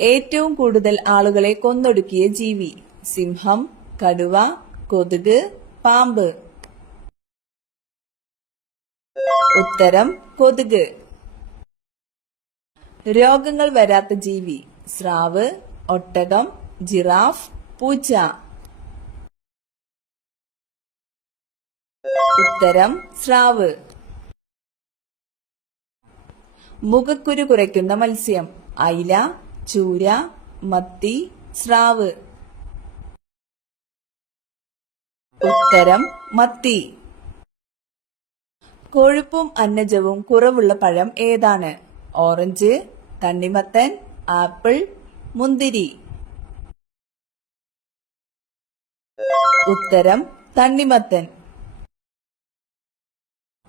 ഏറ്റവും കൂടുതൽ ആളുകളെ കൊന്നൊടുക്കിയ ജീവി? സിംഹം, കടുവ, കൊതുക്, പാമ്പ്. ഉത്തരം കൊതുക്. രോഗങ്ങൾ വരാത്ത ജീവി? സ്രാവ്, ഒട്ടകം, ജിറാഫ്, പൂച്ച. ഉത്തരം സ്രാവ്. മുഖക്കുരു കുറയ്ക്കുന്ന മത്സ്യം? അയില, ചൂര, മത്തി, സ്രാവ്. ഉത്തരം മത്തി. കൊഴുപ്പും അന്നജവും കുറവുള്ള പഴം ഏതാണ്? ഓറഞ്ച്, തണ്ണിമത്തൻ, ആപ്പിൾ, മുന്തിരി. ഉത്തരം തണ്ണിമത്തൻ.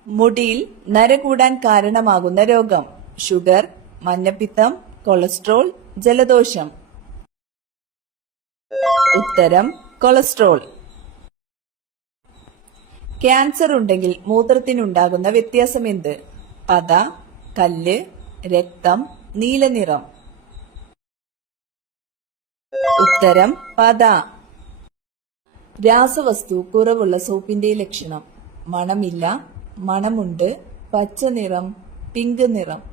മുടിയിൽ നര കൂടാൻ കാരണമാകുന്ന രോഗം? ഷുഗർ, മഞ്ഞപ്പിത്തം, കൊളസ്ട്രോൾ, ജലദോഷം. ഉത്തരം കൊളസ്ട്രോൾ. ക്യാൻസർ ഉണ്ടെങ്കിൽ മൂത്രത്തിനുണ്ടാകുന്ന വ്യത്യാസം എന്ത്? പത, കല്ല്, രക്തം, നീലനിറം. ഉത്തരം പത. രാസവസ്തു കുറവുള്ള സോപ്പിന്റെ ലക്ഷണം? മണമില്ല, മണമുണ്ട്, പച്ച നിറം, പിങ്ക് നിറം.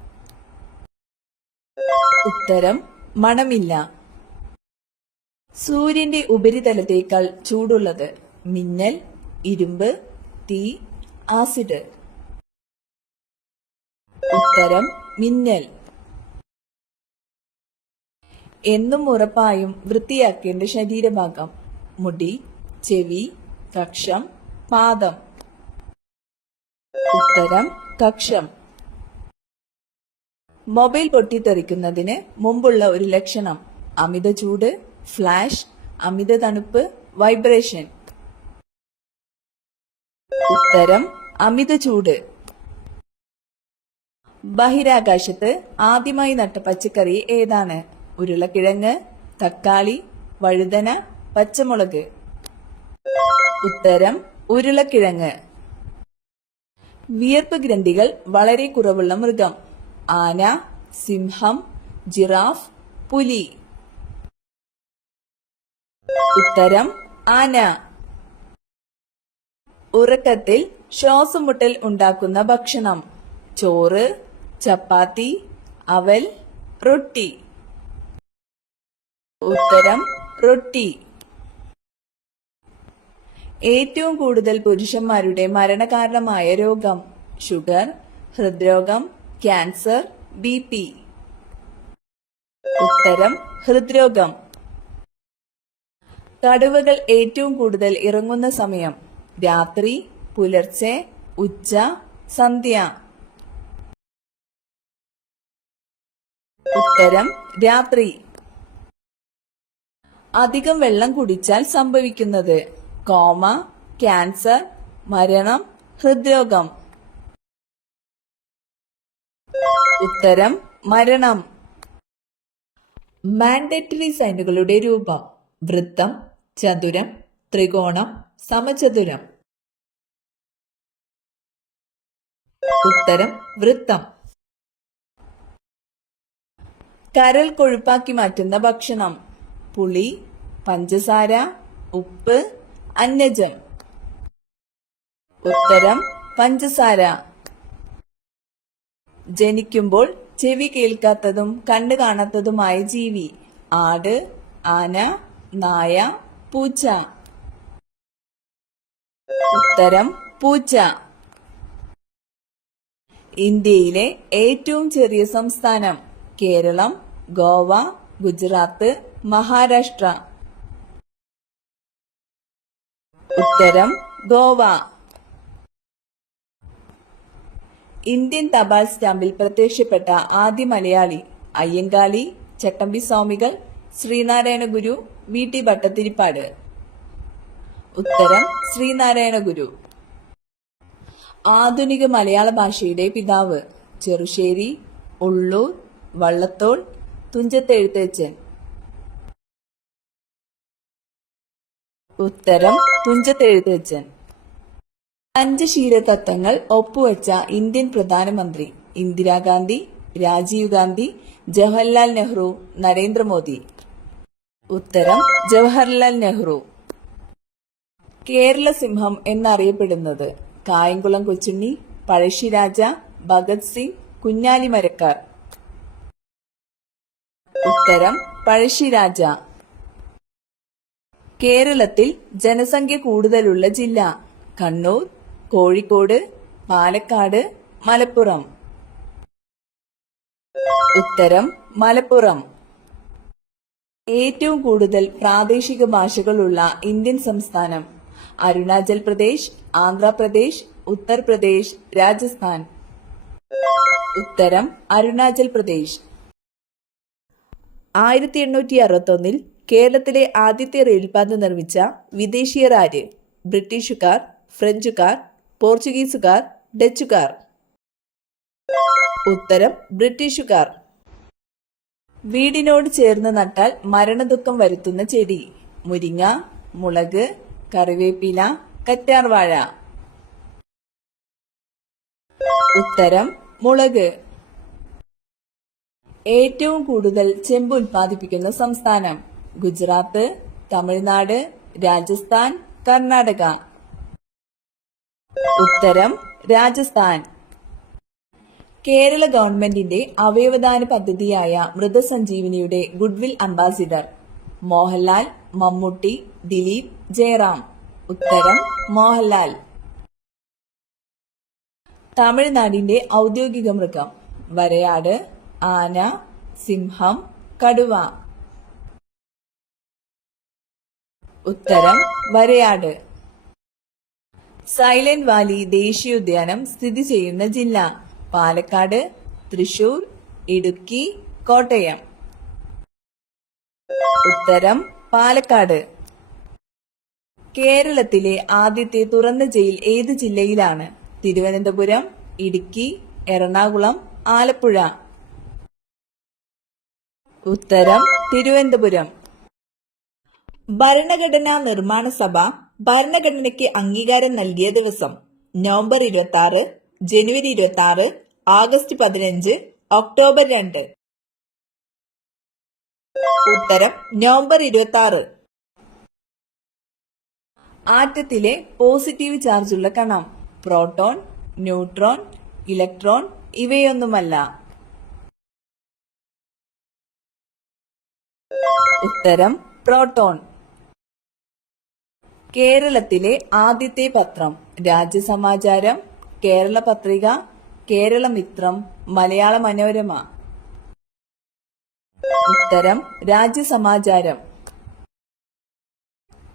ഉത്തരം മണമില്ല. സൂര്യന്റെ ഉപരിതലത്തേക്കാൾ ചൂടുള്ളത്? മിന്നൽ, ഇരുമ്പ്, തീ, ആസിഡ്. ഉത്തരം മിന്നൽ. എന്നും ഉറപ്പായും വൃത്തിയാക്കേണ്ട ശരീരഭാഗം? മുടി, ചെവി, കക്ഷം, പാദം. ഉത്തരം കക്ഷം. മൊബൈൽ പൊട്ടിത്തെറിക്കുന്നതിന് മുമ്പുള്ള ഒരു ലക്ഷണം? അമിത ചൂട്, ഫ്ലാഷ്, അമിത തണുപ്പ്, വൈബ്രേഷൻ. ഉത്തരം അമിത ചൂട്. ബഹിരാകാശത്ത് ആദ്യമായി നട്ട പച്ചക്കറി ഏതാണ്? ഉരുളക്കിഴങ്ങ്, തക്കാളി, വഴുതന, പച്ചമുളക്. ഉത്തരം ഉരുളക്കിഴങ്ങ്. വിയർപ്പ് ഗ്രന്ഥികൾ വളരെ കുറവുള്ള മൃഗം? ആന, സിംഹം, ജിറാഫ്, പുലി. ഉത്തരം ആന. ഉറക്കത്തിൽ ശ്വാസം മുട്ടൽ ഉണ്ടാക്കുന്ന ഭക്ഷണം? ചോറ്, ചപ്പാത്തി, അവൽ, റൊട്ടി. ഉത്തരം റൊട്ടി. ഏറ്റവും കൂടുതൽ പുരുഷന്മാരുടെ മരണകാരണമായ രോഗം? ഷുഗർ, ഹൃദ്രോഗം, ക്യാൻസർ, BP. ഉത്തരം ഹൃദ്രോഗം. കടുവകൾ ഏറ്റവും കൂടുതൽ ഇറങ്ങുന്ന സമയം? രാത്രി, പുലർച്ചെ, ഉച്ച, സന്ധ്യ. ഉത്തരം രാത്രി. അധികം വെള്ളം കുടിച്ചാൽ സംഭവിക്കുന്നത്? കോമ, ക്യാൻസർ, മരണം, ഹൃദ്രോഗം. ഉത്തരം മരണം. മാൻഡേറ്ററി സൈനുകളുടെ രൂപം? വൃത്തം, ചതുരം, ത്രികോണം, സമചതുരം. ഉത്തരം വൃത്തം. കരൾ കൊഴുപ്പാക്കി മാറ്റുന്ന ഭക്ഷണം? പുളി, പഞ്ചസാര, ഉപ്പ്, അന്നജം. ഉത്തരം പഞ്ചസാര. ജനിക്കുമ്പോൾ ചെവി കേൾക്കാത്തതും കണ്ണ് കാണാത്തതുമായ ജീവി? ആട്, ആന, നായ, പൂച്ച. ഉത്തരം പൂച്ച. ഇന്ത്യയിലെ ഏറ്റവും ചെറിയ സംസ്ഥാനം? കേരളം, ഗോവ, ഗുജറാത്ത്, മഹാരാഷ്ട്ര. ഉത്തരം ഗോവ. ഇന്ത്യൻ തപാൽ സ്റ്റാമ്പിൽ പ്രത്യക്ഷപ്പെട്ട ആദ്യ മലയാളി? അയ്യങ്കാളി, ചട്ടമ്പി സ്വാമികൾ, ശ്രീനാരായണ ഗുരു, VT ഭട്ടതിരിപ്പാട്. ഉത്തരം ശ്രീനാരായണ ഗുരു. ആധുനിക മലയാള ഭാഷയുടെ പിതാവ്? ചെറുശ്ശേരി, ഉള്ളൂർ, വള്ളത്തോൾ, തുഞ്ചത്തെഴുത്തച്ഛൻ. ഉത്തരം തുഞ്ചത്തെഴുത്തച്ഛൻ. പഞ്ചശീല തത്വങ്ങൾ ഒപ്പുവെച്ച ഇന്ത്യൻ പ്രധാനമന്ത്രി? ഇന്ദിരാഗാന്ധി, രാജീവ് ഗാന്ധി, ജവഹർലാൽ നെഹ്റു, നരേന്ദ്രമോദി. ഉത്തരം ജവഹർലാൽ നെഹ്റു. കേരള സിംഹം എന്നറിയപ്പെടുന്നത് കായംകുളം കൊച്ചുണ്ണി, പഴശ്ശിരാജ, ഭഗത് സിംഗ്, കുഞ്ഞാലിമരക്കാർ. ഉത്തരം പഴശ്ശിരാജ. കേരളത്തിൽ ജനസംഖ്യ കൂടുതലുള്ള ജില്ല കണ്ണൂർ, കോഴിക്കോട്, പാലക്കാട്, മലപ്പുറം. ഉത്തരം മലപ്പുറം. ഏറ്റവും കൂടുതൽ പ്രാദേശിക ഭാഷകളുള്ള ഇന്ത്യൻ സംസ്ഥാനം അരുണാചൽ പ്രദേശ്, ആന്ധ്രാപ്രദേശ്, ഉത്തർപ്രദേശ്, രാജസ്ഥാൻ. ഉത്തരം അരുണാചൽ പ്രദേശ്. 1861 കേരളത്തിലെ ആദ്യത്തെ റെയിൽപാത നിർമ്മിച്ച വിദേശീയർ ആര്? ബ്രിട്ടീഷുകാർ, ഫ്രഞ്ചുകാർ, പോർച്ചുഗീസുകാർ, ഡച്ചുകാർ. ഉത്തരം ബ്രിട്ടീഷുകാർ. വീടിനോട് ചേർന്ന് നട്ടാൽ മരണദുഃഖം വരുത്തുന്ന ചെടി മുരിങ്ങ, മുളക്, കറിവേപ്പില, കറ്റാർവാഴ. ഉത്തരം മുളക്. ഏറ്റവും കൂടുതൽ ചെമ്പ് ഉൽപ്പാദിപ്പിക്കുന്ന സംസ്ഥാനം ഗുജറാത്ത്, തമിഴ്നാട്, രാജസ്ഥാൻ, കർണാടക. ഉത്തരം രാജസ്ഥാൻ. കേരള ഗവൺമെന്റിന്റെ അവയവദാന പദ്ധതിയായ മൃതസഞ്ജീവനിയുടെ ഗുഡ്വിൽ അംബാസിഡർ മോഹൻലാൽ, മമ്മൂട്ടി, ദിലീപ്, ജയറാം. ഉത്തരം മോഹൻലാൽ. തമിഴ്നാടിന്റെ ഔദ്യോഗിക മൃഗം വരയാട്, ആന, സിംഹം, കടുവ. ഉത്തരം വരയാട്. സൈലന്റ് വാലി ദേശീയോദ്യാനം സ്ഥിതി ചെയ്യുന്ന ജില്ല പാലക്കാട്, തൃശൂർ, ഇടുക്കി, കോട്ടയം. ഉത്തരം പാലക്കാട്. കേരളത്തിലെ ആദ്യത്തെ തുറന്ന ജയിൽ ഏത് ജില്ലയിലാണ്? തിരുവനന്തപുരം, ഇടുക്കി, എറണാകുളം, ആലപ്പുഴ. ഉത്തരം തിരുവനന്തപുരം. ഭരണഘടനാ നിർമ്മാണ സഭ ഭരണഘടനയ്ക്ക് അംഗീകാരം നൽകിയ ദിവസം നവംബർ 26, ജനുവരി 26, ആഗസ്റ്റ് 15, ഒക്ടോബർ 2. ഉത്തരം നവംബർ 26. ആറ്റത്തിലെ പോസിറ്റീവ് ചാർജുള്ള കണം പ്രോട്ടോൺ, ന്യൂട്രോൺ, ഇലക്ട്രോൺ ഇവയൊന്നുമല്ല. ഉത്തരം പ്രോട്ടോൺ. കേരളത്തിലെ ആദ്യത്തെ പത്രം രാജ്യസമാചാരം, കേരള പത്രിക, കേരളമിത്രം, മലയാള മനോരമ. ഉത്തരം രാജ്യസമാചാരം.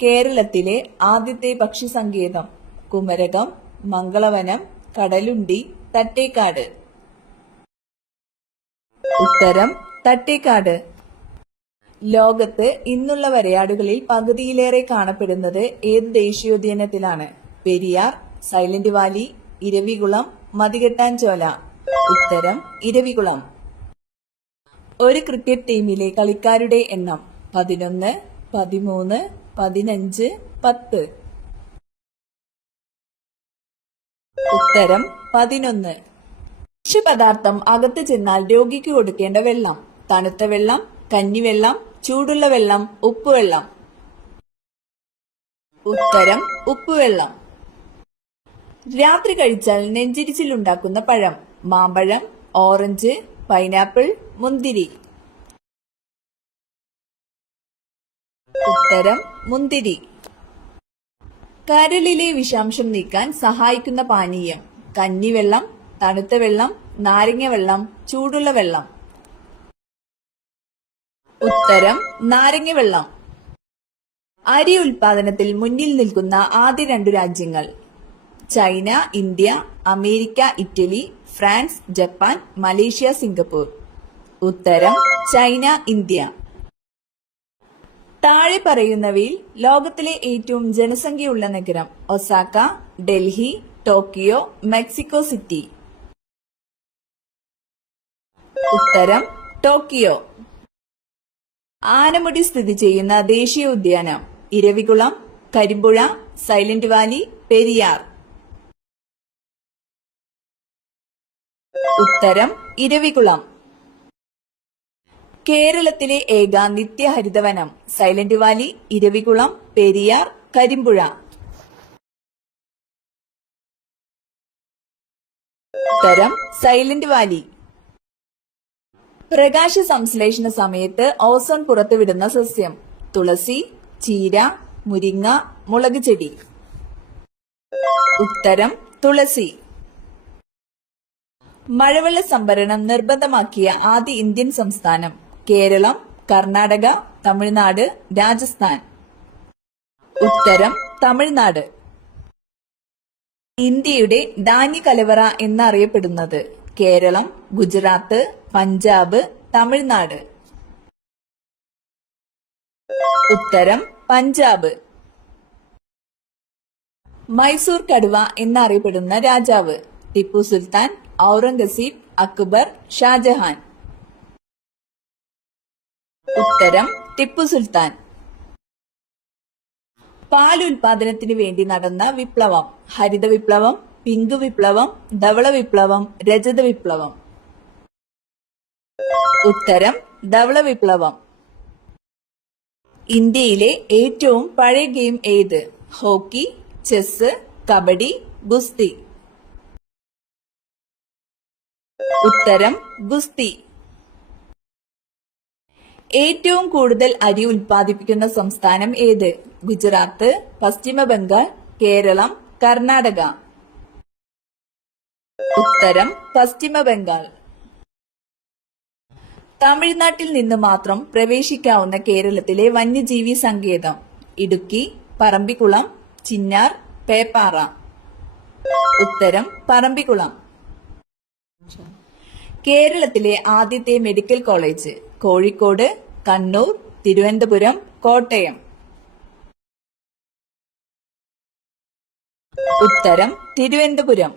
കേരളത്തിലെ ആദ്യത്തെ പക്ഷി സങ്കേതം കുമരകം, മംഗളവനം, കടലുണ്ടി, തട്ടേക്കാട്. ഉത്തരം തട്ടേക്കാട്. ലോകത്ത് ഇന്നുള്ള വരയാടുകളിൽ പകുതിയിലേറെ കാണപ്പെടുന്നത് ഏത് ദേശീയോദ്യാനത്തിലാണ്? Periyar, Silent Valley, Eravikulam, Mathikettan Shola. ഉത്തരം ഇരവികുളം. ഒരു ക്രിക്കറ്റ് ടീമിലെ കളിക്കാരുടെ എണ്ണം 11, 13, 15, 10. ഉത്തരം 11. ഭക്ഷ്യപദാർത്ഥം അകത്ത് ചെന്നാൽ രോഗിക്ക് കൊടുക്കേണ്ട വെള്ളം തണുത്ത വെള്ളം, കഞ്ഞിവെള്ളം, ചൂടുള്ള വെള്ളം, ഉപ്പുവെള്ളം. ഉത്തരം ഉപ്പുവെള്ളം. രാത്രി കഴിച്ചാൽ നെഞ്ചിരിച്ചിലുണ്ടാക്കുന്ന പഴം മാമ്പഴം, ഓറഞ്ച്, പൈനാപ്പിൾ, മുന്തിരി. ഉത്തരം മുന്തിരി. കരളിലെ വിഷാംശം നീക്കാൻ സഹായിക്കുന്ന പാനീയം കഞ്ഞിവെള്ളം, തണുത്ത വെള്ളം, നാരങ്ങ വെള്ളം, ചൂടുള്ള വെള്ളം. ഉത്തരം നാരങ്ങ വെള്ളം. അരി ഉൽപാദനത്തിൽ മുന്നിൽ നിൽക്കുന്ന ആദ്യ 2 രാജ്യങ്ങൾ China, India, America, Italy, France, Japan, Malaysia, Singapore. ഉത്തരം ചൈന, ഇന്ത്യ. താഴെ പറയുന്നവയിൽ ലോകത്തിലെ ഏറ്റവും ജനസംഖ്യയുള്ള നഗരം Osaka, Delhi, Tokyo, Mexico city. ഉത്തരം ടോക്കിയോ. ആനമുടി സ്ഥിതി ചെയ്യുന്ന ദേശീയോദ്യാനം ഇരവികുളം, കരിമ്പുഴ, സൈലന്റ് വാലി, പെരിയാർ. ഉത്തരം ഇരവികുളം. കേരളത്തിലെ ഏക നിത്യഹരിതവനം സൈലന്റ് വാലി, ഇരവികുളം, പെരിയാർ, കരിമ്പുഴ. ഉത്തരം സൈലന്റ് വാലി. പ്രകാശ സംശ്ലേഷണ സമയത്ത് ഓസോൺ പുറത്തുവിടുന്ന സസ്യം തുളസി, ചീര, മുരിങ്ങ, മുളക് ചെടി. ഉത്തരം തുളസി. മഴവെള്ള സംഭരണം നിർബന്ധമാക്കിയ ആദ്യ ഇന്ത്യൻ സംസ്ഥാനം കേരളം, കർണാടക, തമിഴ്നാട്, രാജസ്ഥാൻ. ഉത്തരം തമിഴ്നാട്. ഇന്ത്യയുടെ ധാന്യ കലവറ എന്നറിയപ്പെടുന്നത് കേരളം, ഗുജറാത്ത്, പഞ്ചാബ്, തമിഴ്നാട്. ഉത്തരം പഞ്ചാബ്. മൈസൂർ കടുവ എന്നറിയപ്പെടുന്ന രാജാവ് ടിപ്പു സുൽത്താൻ, ഔറംഗസീബ്, അക്ബർ, ഷാജഹാൻ. ഉത്തരം ടിപ്പു സുൽത്താൻ. പാൽ ഉൽപാദനത്തിന് വേണ്ടി നടന്ന വിപ്ലവം ഹരിത വിപ്ലവം, പിങ്ക് വിപ്ലവം, ധവള വിപ്ലവം, രജത വിപ്ലവം. ഉത്തരം ധവള വിപ്ലവം. ഇന്ത്യയിലെ ഏറ്റവും പഴയ ഗെയിം ഏത്? ഹോക്കി, ചെസ്, കബഡി, ഗുസ്തി. ഉത്തരം ഗുസ്തി. ഏറ്റവും കൂടുതൽ അരി ഉൽപ്പാദിപ്പിക്കുന്ന സംസ്ഥാനം ഏത്? ഗുജറാത്ത്, പശ്ചിമ ബംഗാൾ, കേരളം, കർണാടക. ഉത്തരം പശ്ചിമ ബംഗാൾ. തമിഴ്നാട്ടിൽ നിന്ന് മാത്രം പ്രവേശിക്കാവുന്ന കേരളത്തിലെ വന്യജീവി സങ്കേതം ഇടുക്കി, പറമ്പിക്കുളം, ചിന്നാർ, പേപ്പാറ. ഉത്തരം പറമ്പിക്കുളം. കേരളത്തിലെ ആദ്യത്തെ മെഡിക്കൽ കോളേജ് കോഴിക്കോട്, കണ്ണൂർ, തിരുവനന്തപുരം, കോട്ടയം. ഉത്തരം തിരുവനന്തപുരം.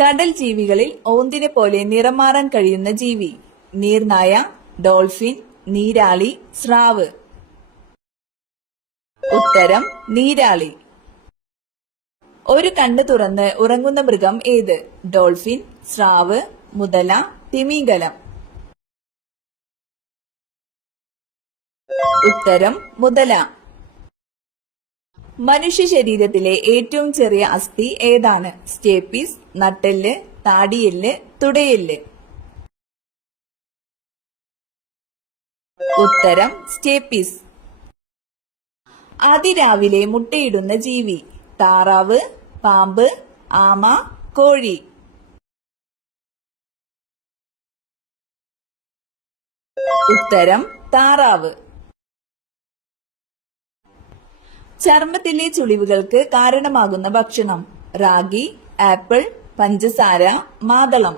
കടൽ ജീവികളിൽ ഓന്തിനെ പോലെ നിറം മാറാൻ കഴിയുന്ന ജീവി നീർനായ, ഡോൾഫിൻ, നീരാളി, സ്രാവ്. ഉത്തരം നീരാളി. ഒരു കണ്ണ് തുറന്ന് ഉറങ്ങുന്ന മൃഗം ഏത്? ഡോൾഫിൻ, സ്രാവ്, മുതല, തിമിംഗലം. ഉത്തരം മുതല. മനുഷ്യ ശരീരത്തിലെ ഏറ്റവും ചെറിയ അസ്ഥി ഏതാണ്? സ്റ്റേപ്പീസ്, നട്ടെല്ല്, താടിയെല്ല്, തുടയെല്ല്. ഉത്തരം സ്റ്റേപ്പീസ്. അതിരാവിലെ മുട്ടയിടുന്ന ജീവി താറാവ്, പാമ്പ്, ആമ, കോഴി. ഉത്തരം താറാവ്. ചർമ്മത്തിലെ ചുളിവുകൾക്ക് കാരണമാകുന്ന ഭക്ഷണം റാഗി, ആപ്പിൾ, പഞ്ചസാര, മാതളം.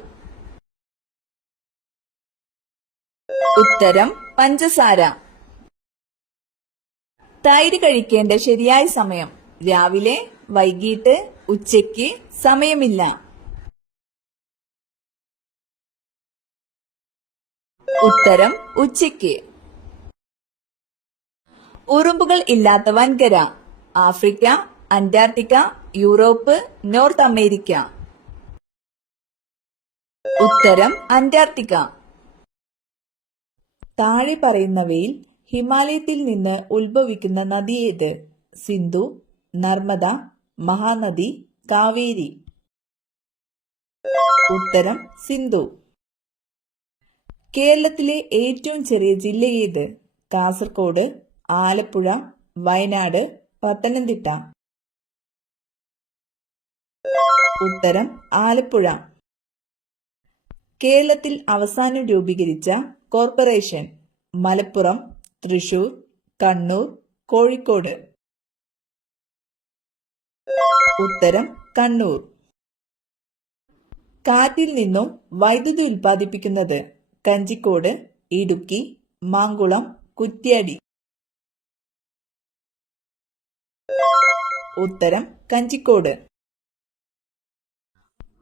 ഉത്തരം പഞ്ചസാര. തൈര് കഴിക്കേണ്ട ശരിയായ സമയം രാവിലെ, വൈകിട്ട്, ഉച്ചയ്ക്ക്, സമയമില്ല. ഉത്തരം ഉച്ചയ്ക്ക്. ഉറുമ്പുകൾ ഇല്ലാത്ത വൻകര Africa, Antarctica, Europe, North America. ഉത്തരം അന്റാർട്ടിക്ക. താഴെ പറയുന്നവയിൽ ഹിമാലയത്തിൽ നിന്ന് ഉത്ഭവിക്കുന്ന നദി ഏത്? സിന്ധു, നർമ്മദ, മഹാനദി, കാവേരി. ഉത്തരം സിന്ധു. കേരളത്തിലെ ഏറ്റവും ചെറിയ ജില്ല ഏത്? കാസർഗോഡ്, ആലപ്പുഴ, വയനാട്, പത്തനംതിട്ട. ഉത്തരം ആലപ്പുഴ. കേരളത്തിൽ അവസാനം രൂപീകരിച്ച കോർപ്പറേഷൻ മലപ്പുറം, തൃശൂർ, കണ്ണൂർ, കോഴിക്കോട്. ഉത്തരം കണ്ണൂർ. കാറ്റിൽ നിന്നും വൈദ്യുതി ഉൽപ്പാദിപ്പിക്കുന്നത് കഞ്ചിക്കോട്, ഇടുക്കി, മാങ്കുളം, കുറ്റ്യാടി. ഉത്തരം കഞ്ചിക്കോട്.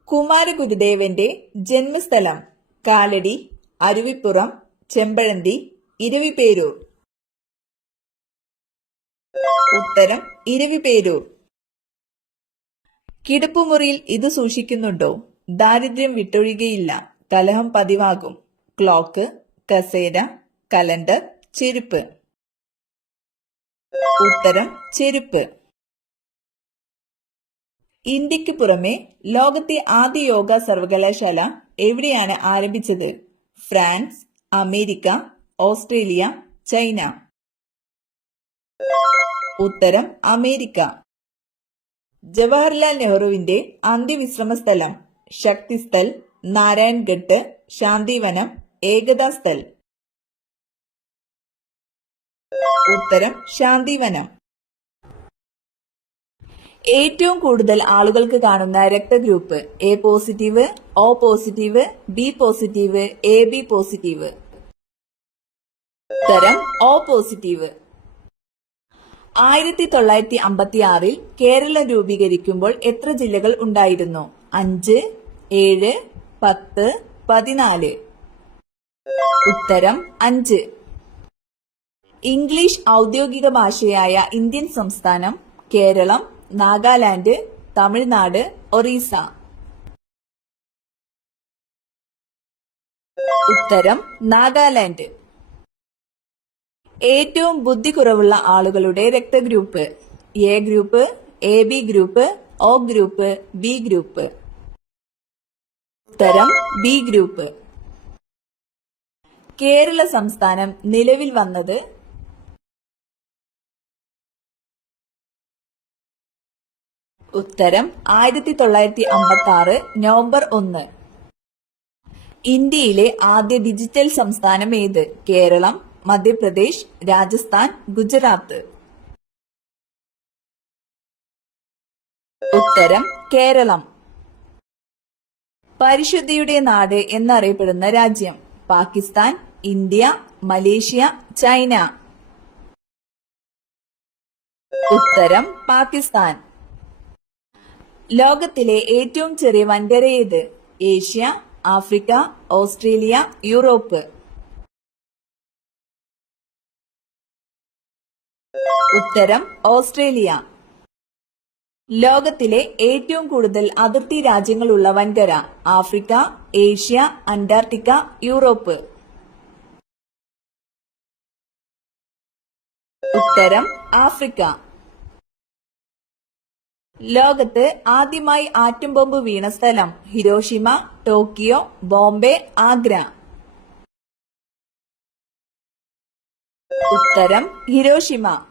കുമാരഗുരുദേവന്റെ ജന്മസ്ഥലം കാലടി, അരുവിപ്പുറം, ചെമ്പഴന്തി, ഇരവിപേരൂർ. ഉത്തരം ഇരവിപേരൂർ. കിടപ്പുമുറിയിൽ ഇത് സൂക്ഷിക്കുന്നുണ്ടോ? ദാരിദ്ര്യം വിട്ടൊഴികയില്ല, കലഹം പതിവാകും. ക്ലോക്ക്, കസേര, കലണ്ടർ, ചെരുപ്പ്. ഉത്തരം ചെരുപ്പ്. ഇന്ത്യക്ക് പുറമെ ലോകത്തെ ആദ്യ യോഗ സർവകലാശാല എവിടെയാണ് ആരംഭിച്ചത്? France, America, Australia, China. ഉത്തരം അമേരിക്ക. ജവഹർലാൽ നെഹ്റുവിന്റെ അന്ത്യവിശ്രമ സ്ഥലം ശക്തിസ്ഥൽ, നാരായൺഘട്ട്, ശാന്തിവനം, ഏകതാ സ്ഥൽ. ഉത്തരം ശാന്തിവനം. ഏറ്റവും കൂടുതൽ ആളുകൾക്ക് കാണുന്ന രക്തഗ്രൂപ്പ് A positive, O positive, B positive, A B positive. ഉത്തരം ഒ പോസിറ്റീവ്. 1956 കേരളം രൂപീകരിക്കുമ്പോൾ എത്ര ജില്ലകൾ ഉണ്ടായിരുന്നു? 5, 7, 10, 14. ഉത്തരം 5. ഇംഗ്ലീഷ് ഔദ്യോഗിക ഭാഷയായ ഇന്ത്യൻ സംസ്ഥാനം കേരളം, നാഗാലാൻഡ്, തമിഴ്നാട്, ഒറീസ. ഉത്തരം നാഗാലാൻഡ്. ഏറ്റവും ബുദ്ധി കുറവുള്ള ആളുകളുടെ രക്തഗ്രൂപ്പ് A group, A B group, O group, B group. ഉത്തരം ബി ഗ്രൂപ്പ്. കേരള സംസ്ഥാനം നിലവിൽ വന്നത്? ഉത്തരം 1956 നവംബർ 1. ഇന്ത്യയിലെ ആദ്യ ഡിജിറ്റൽ സംസ്ഥാനം ഏത്? കേരളം, മധ്യപ്രദേശ്, രാജസ്ഥാൻ, ഗുജറാത്ത്. ഉത്തരം കേരളം. പരിശുദ്ധിയുടെ നാട് എന്നറിയപ്പെടുന്ന രാജ്യം പാകിസ്ഥാൻ, ഇന്ത്യ, മലേഷ്യ, ചൈന. ഉത്തരം പാകിസ്ഥാൻ. ലോകത്തിലെ ഏറ്റവും ചെറിയ വൻകര ഏത്? Asia, Africa, Australia, Europe. ഉത്തരം ഓസ്ട്രേലിയ. ലോകത്തിലെ ഏറ്റവും കൂടുതൽ അതിർത്തി രാജ്യങ്ങളുള്ള വൻകര ആഫ്രിക്ക, ഏഷ്യ, അന്റാർട്ടിക്ക, യൂറോപ്പ്. ഉത്തരം ആഫ്രിക്ക. ലോകത്ത് ആദ്യമായി ആറ്റം ബോംബ് വീണ സ്ഥലം ഹിരോഷിമ, ടോക്കിയോ, ബോംബെ, ആഗ്ര. ഉത്തരം Hiroshima.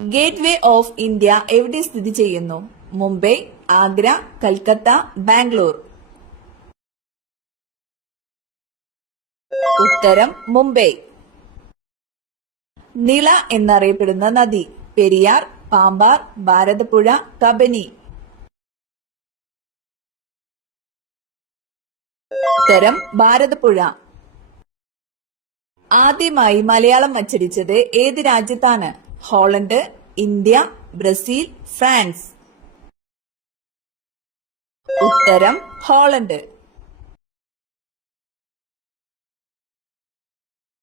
Gate way of India എവിടെ സ്ഥിതി ചെയ്യുന്നു? മുംബൈ, ആഗ്ര, കൽക്കത്ത, ബാംഗ്ലൂർ. ഉത്തരം മുംബൈ. നിള എന്നറിയപ്പെടുന്ന നദി പെരിയാർ, പാമ്പാർ, ഭാരതപ്പുഴ, കബനി. ഉത്തരം ഭാരതപ്പുഴ. ആദ്യമായി മലയാളം അച്ചടിച്ചത് ഏത് രാജ്യത്താണ്? Holland, India, Brazil, France. ഉത്തരം ഹോളണ്ട്.